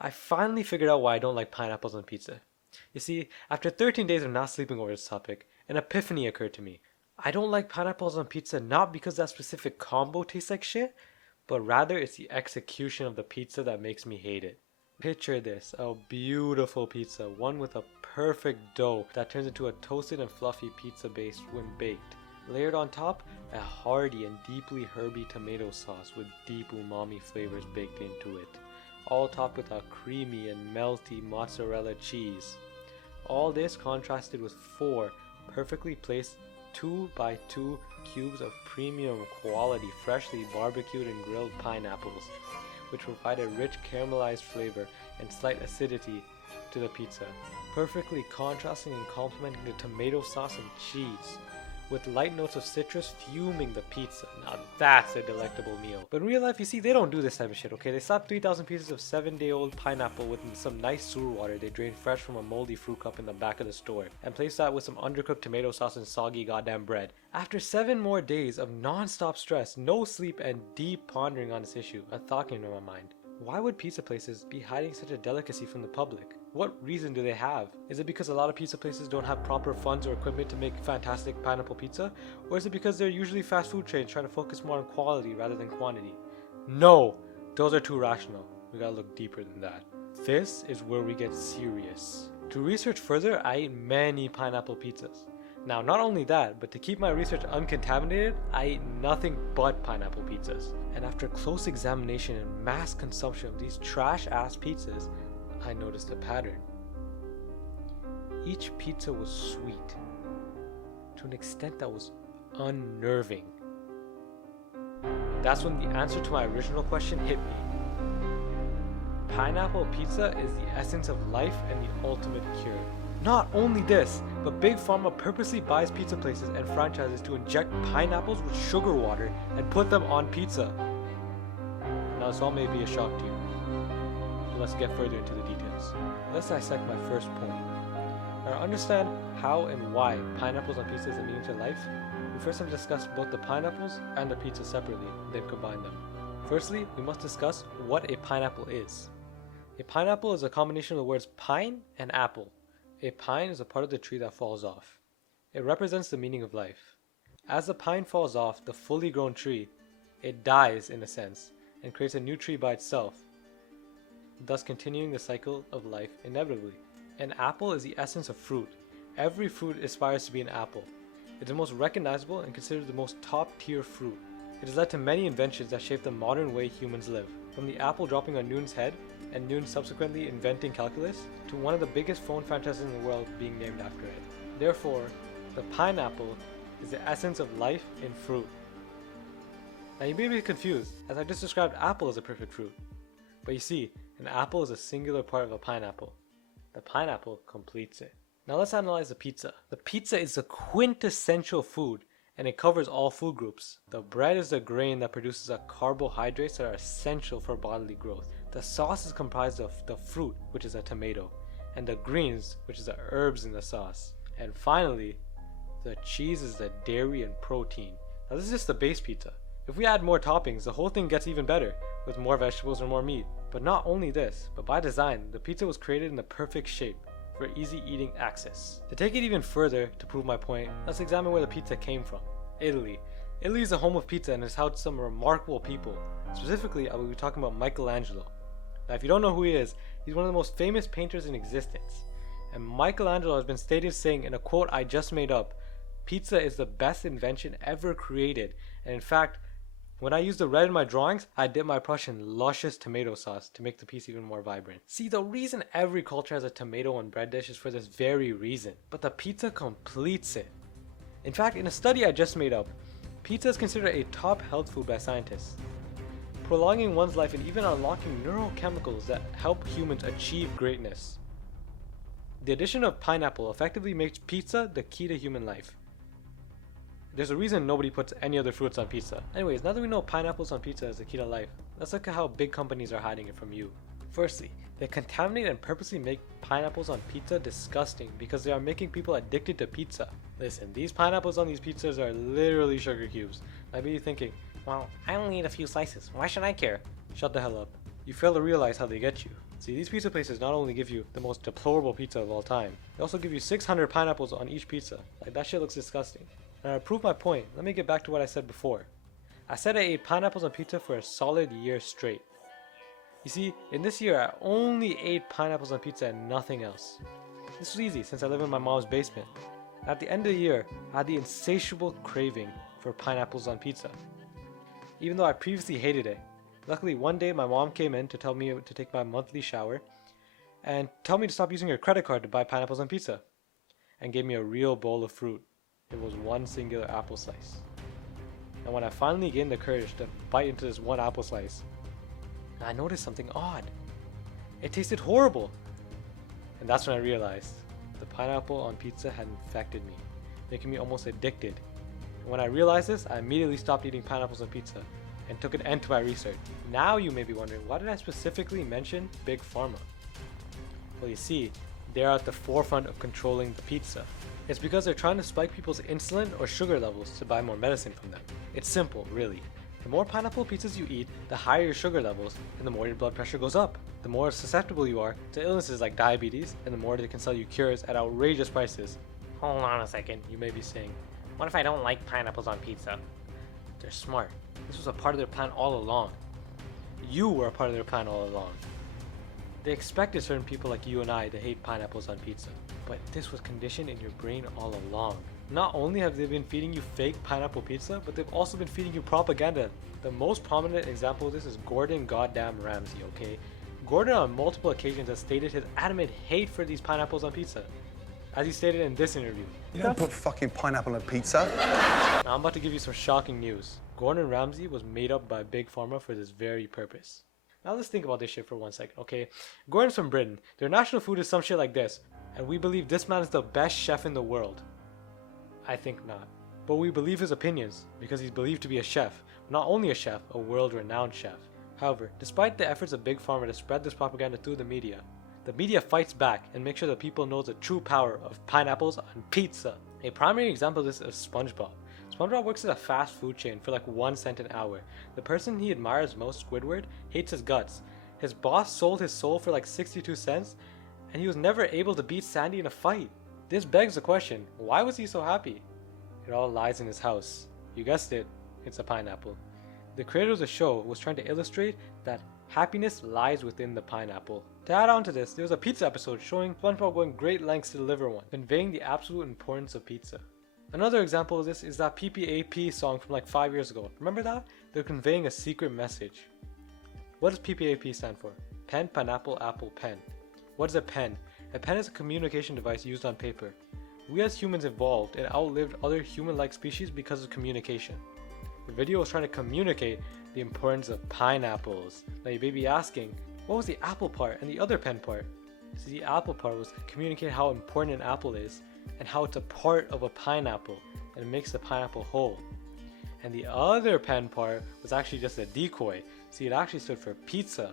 I finally figured out why I don't like pineapples on pizza. You see, after 13 days of not sleeping over this topic, an epiphany occurred to me. I don't like pineapples on pizza not because that specific combo tastes like shit, but rather it's the execution of the pizza that makes me hate it. Picture this, a beautiful pizza, one with a perfect dough that turns into a toasted and fluffy pizza base when baked. Layered on top, a hearty and deeply herby tomato sauce with deep umami flavors baked into it, all topped with a creamy and melty mozzarella cheese. All this contrasted with 4 perfectly placed 2 by 2 cubes of premium quality freshly barbecued and grilled pineapples, which provide a rich caramelized flavor and slight acidity to the pizza, perfectly contrasting and complementing the tomato sauce and cheese, with light notes of citrus fuming the pizza. Now that's a delectable meal. But in real life, you see, they don't do this type of shit, okay? They slap 3,000 pieces of 7-day-old pineapple with some nice sewer water they drain fresh from a moldy fruit cup in the back of the store, and place that with some undercooked tomato sauce and soggy goddamn bread. After 7 more days of non-stop stress, no sleep, and deep pondering on this issue, a thought came to my mind. Why would pizza places be hiding such a delicacy from the public? What reason do they have? Is it because a lot of pizza places don't have proper funds or equipment to make fantastic pineapple pizza? Or is it because they're usually fast food chains trying to focus more on quality rather than quantity? No! Those are too rational. We gotta look deeper than that. This is where we get serious. To research further, I ate many pineapple pizzas. Now, not only that, but to keep my research uncontaminated, I ate nothing but pineapple pizzas. And after close examination and mass consumption of these trash-ass pizzas, I noticed a pattern. Each pizza was sweet, to an extent that was unnerving. That's when the answer to my original question hit me. Pineapple pizza is the essence of life and the ultimate cure. Not only this, but Big Pharma purposely buys pizza places and franchises to inject pineapples with sugar water and put them on pizza. Now this all may be a shock to you, so let's get further into the details. Let's dissect my first point. Now to understand how and why pineapples on pizza is a meaning to life, we first have to discuss both the pineapples and the pizza separately, then combine them. Firstly, we must discuss what a pineapple is. A pineapple is a combination of the words pine and apple. A pine is a part of the tree that falls off. It represents the meaning of life. As the pine falls off the fully grown tree, it dies in a sense, and creates a new tree by itself, thus continuing the cycle of life inevitably. An apple is the essence of fruit. Every fruit aspires to be an apple. It is the most recognizable and considered the most top-tier fruit. It has led to many inventions that shape the modern way humans live, from the apple dropping on Newton's head, and Newton subsequently inventing calculus, to one of the biggest phone franchises in the world being named after it. Therefore, the pineapple is the essence of life in fruit. Now you may be confused, as I just described apple as a perfect fruit. But you see, an apple is a singular part of a pineapple. The pineapple completes it. Now let's analyze the pizza. The pizza is the quintessential food, and it covers all food groups. The bread is the grain that produces the carbohydrates that are essential for bodily growth. The sauce is comprised of the fruit, which is a tomato, and the greens, which is the herbs in the sauce. And finally, the cheese is the dairy and protein. Now this is just the base pizza. If we add more toppings, the whole thing gets even better, with more vegetables or more meat. But not only this, but by design, the pizza was created in the perfect shape for easy eating access. To take it even further to prove my point, let's examine where the pizza came from. Italy. Italy is the home of pizza and has housed some remarkable people. Specifically, I will be talking about Michelangelo. Now if you don't know who he is, he's one of the most famous painters in existence. And Michelangelo has been stated saying in a quote I just made up, "Pizza is the best invention ever created, and in fact, when I use the red in my drawings, I dip my brush in luscious tomato sauce to make the piece even more vibrant." See, the reason every culture has a tomato and bread dish is for this very reason, but the pizza completes it. In fact, in a study I just made up, pizza is considered a top health food by scientists, prolonging one's life and even unlocking neurochemicals that help humans achieve greatness. The addition of pineapple effectively makes pizza the key to human life. There's a reason nobody puts any other fruits on pizza. Anyways, now that we know pineapples on pizza is the key to life, let's look at how big companies are hiding it from you. Firstly, they contaminate and purposely make pineapples on pizza disgusting because they are making people addicted to pizza. Listen, these pineapples on these pizzas are literally sugar cubes. I bet you're thinking, well, I only eat a few slices, why should I care? Shut the hell up. You fail to realize how they get you. See, these pizza places not only give you the most deplorable pizza of all time, they also give you 600 pineapples on each pizza. Like, that shit looks disgusting. And to prove my point, let me get back to what I said before. I said I ate pineapples on pizza for a solid year straight. You see, in this year I only ate pineapples on pizza and nothing else. This was easy since I live in my mom's basement. At the end of the year, I had the insatiable craving for pineapples on pizza. Even though I previously hated it. Luckily, one day my mom came in to tell me to take my monthly shower and tell me to stop using her credit card to buy pineapples on pizza, and gave me a real bowl of fruit. It was one singular apple slice. And when I finally gained the courage to bite into this one apple slice, I noticed something odd. It tasted horrible. And that's when I realized the pineapple on pizza had infected me, making me almost addicted. And when I realized this, I immediately stopped eating pineapples on pizza and took an end to my research. Now you may be wondering, why did I specifically mention Big Pharma? Well, you see, they're at the forefront of controlling the pizza. It's because they're trying to spike people's insulin or sugar levels to buy more medicine from them. It's simple, really. The more pineapple pizzas you eat, the higher your sugar levels and the more your blood pressure goes up. The more susceptible you are to illnesses like diabetes, and the more they can sell you cures at outrageous prices. Hold on a second, you may be saying, what if I don't like pineapples on pizza? They're smart. This was a part of their plan all along. You were a part of their plan all along. They expected certain people like you and I to hate pineapples on pizza, but this was conditioned in your brain all along. Not only have they been feeding you fake pineapple pizza, but they've also been feeding you propaganda. The most prominent example of this is Gordon goddamn Ramsay, okay? Gordon on multiple occasions has stated his adamant hate for these pineapples on pizza. As he stated in this interview. You don't put fucking pineapple on a pizza. Now I'm about to give you some shocking news. Gordon Ramsay was made up by Big Pharma for this very purpose. Now let's think about this shit for 1 second, okay? Gordon's from Britain. Their national food is some shit like this. And we believe this man is the best chef in the world. I think not. But we believe his opinions because he's believed to be a chef. Not only a chef, a world-renowned chef. However, despite the efforts of Big Pharma to spread this propaganda through the media fights back and makes sure that people know the true power of pineapples on pizza. A primary example of this is SpongeBob. SpongeBob works at a fast food chain for like 1 cent an hour. The person he admires most, Squidward, hates his guts. His boss sold his soul for like 62 cents, and he was never able to beat Sandy in a fight. This begs the question, why was he so happy? It all lies in his house. You guessed it, it's a pineapple. The creator of the show was trying to illustrate that happiness lies within the pineapple. To add on to this, there was a pizza episode showing SpongeBob going great lengths to deliver one, conveying the absolute importance of pizza. Another example of this is that PPAP song from like 5 years ago. Remember that? They're conveying a secret message. What does PPAP stand for? Pen, pineapple, apple, pen. What is a pen? A pen is a communication device used on paper. We as humans evolved and outlived other human-like species because of communication. The video was trying to communicate the importance of pineapples. Now you may be asking, what was the apple part and the other pen part? See, the apple part was to communicate how important an apple is and how it's a part of a pineapple and it makes the pineapple whole. And the other pen part was actually just a decoy. See, it actually stood for pizza,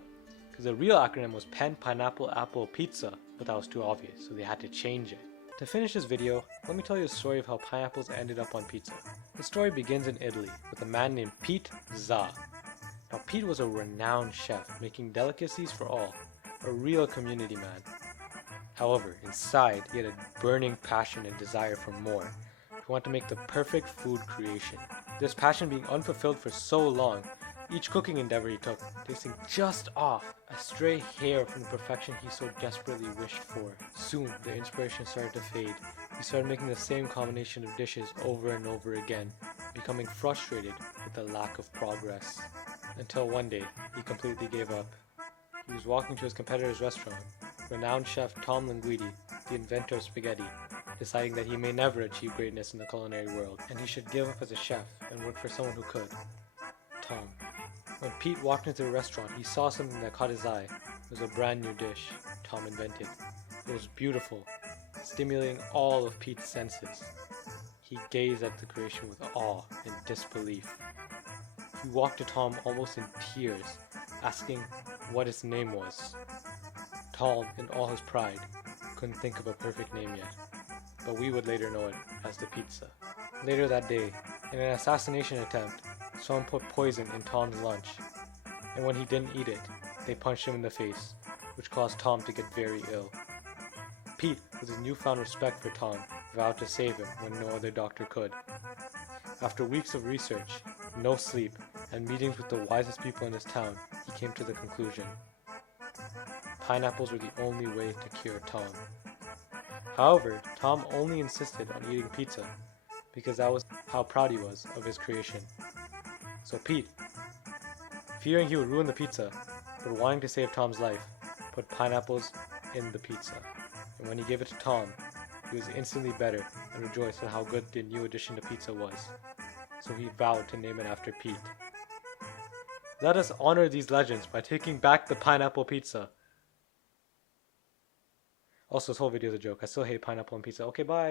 because the real acronym was pen, pineapple, apple, pizza, but that was too obvious, so they had to change it. To finish this video, let me tell you a story of how pineapples ended up on pizza. The story begins in Italy with a man named Pete Za. Now Pete was a renowned chef, making delicacies for all, a real community man. However, inside he had a burning passion and desire for more. He wanted to make the perfect food creation. This passion being unfulfilled for so long, each cooking endeavor he took, tasting just off, a stray hair from the perfection he so desperately wished for. Soon, the inspiration started to fade. He started making the same combination of dishes over and over again, becoming frustrated with the lack of progress. Until one day, he completely gave up. He was walking to his competitor's restaurant. Renowned chef Tom Linguidi, the inventor of spaghetti, deciding that he may never achieve greatness in the culinary world, and he should give up as a chef and work for someone who could. Tom. When Pete walked into the restaurant, he saw something that caught his eye. It was a brand new dish Tom invented. It was beautiful, stimulating all of Pete's senses. He gazed at the creation with awe and disbelief. He walked to Tom almost in tears, asking what its name was. Tom, in all his pride, couldn't think of a perfect name yet, but we would later know it as the pizza. Later that day, in an assassination attempt, someone put poison in Tom's lunch, and when he didn't eat it, they punched him in the face, which caused Tom to get very ill. Pete, with his newfound respect for Tom, vowed to save him when no other doctor could. After weeks of research, no sleep, and meetings with the wisest people in his town, he came to the conclusion: pineapples were the only way to cure Tom. However, Tom only insisted on eating pizza, because that was how proud he was of his creation. So Pete, fearing he would ruin the pizza, but wanting to save Tom's life, put pineapples in the pizza. And when he gave it to Tom, he was instantly better and rejoiced at how good the new addition to pizza was. So he vowed to name it after Pete. Let us honor these legends by taking back the pineapple pizza. Also, this whole video is a joke. I still hate pineapple on pizza. Okay, bye.